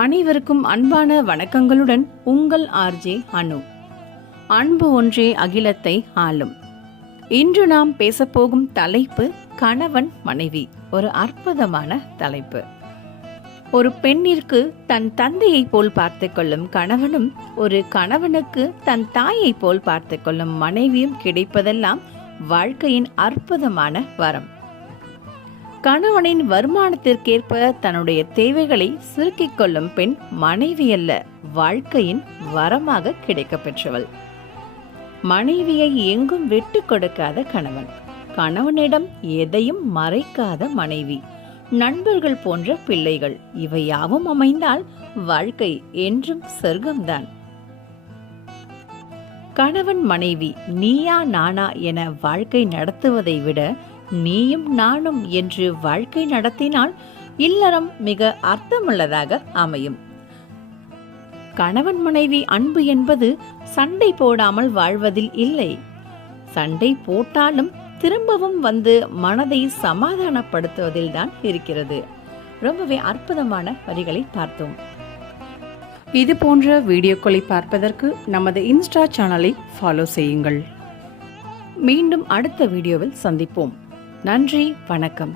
அனைவருக்கும் அன்பான வணக்கங்களுடன் உங்கள் ஆர்ஜே அனு. அன்பு ஒன்றே அகிலத்தை ஆளும். இன்று நாம் பேசப்போகும் தலைப்பு கணவன் மனைவி. ஒரு அற்புதமான தலைப்பு. ஒரு பெண்ணிற்கு தன் தந்தையை போல் பார்த்து கொள்ளும் கணவனும், ஒரு கணவனுக்கு தன் தாயை போல் பார்த்து கொள்ளும் மனைவியும் கிடைப்பதெல்லாம் வாழ்க்கையின் அற்புதமான வரம். கணவனின் வருமானத்திற்கேற்ப தன்னுடைய தேவைகளை சுருக்கிக் கொள்ளும் பெண் மனைவி அல்ல, வாழ்க்கையின் வரமாக கிடைக்கப் பெற்றவள். மனைவியை எங்கும் விட்டு கொடுக்காத கணவன், கணவனிடம் எதையும் மறைக்காத மனைவி, நண்பர்கள் போன்ற பிள்ளைகள், இவையாவும் அமைந்தால் வாழ்க்கை என்றும் சொர்க்கம்தான். கணவன் மனைவி நீயா நானா என வாழ்க்கை நடத்துவதை விட நீயும் நானும் என்று வாழ்க்கை நடத்தினால் இல்லறம் மிக அர்த்தமுள்ளதாக அமையும். கணவன் மனைவி அன்பு என்பது சண்டை போடாமல் வாழ்வதில் இல்லை. சண்டை போட்டாலும் திரும்பவும் வந்து மனதை சமாதானப்படுத்துவதில் தான் இருக்கிறது. ரொம்பவே அற்புதமான வரிகளை பார்த்தோம். இது போன்ற வீடியோக்களை பார்ப்பதற்கு நமது இன்ஸ்டா சேனலை ஃபாலோ செய்யுங்கள். மீண்டும் அடுத்த வீடியோவில் சந்திப்போம். நன்றி, வணக்கம்.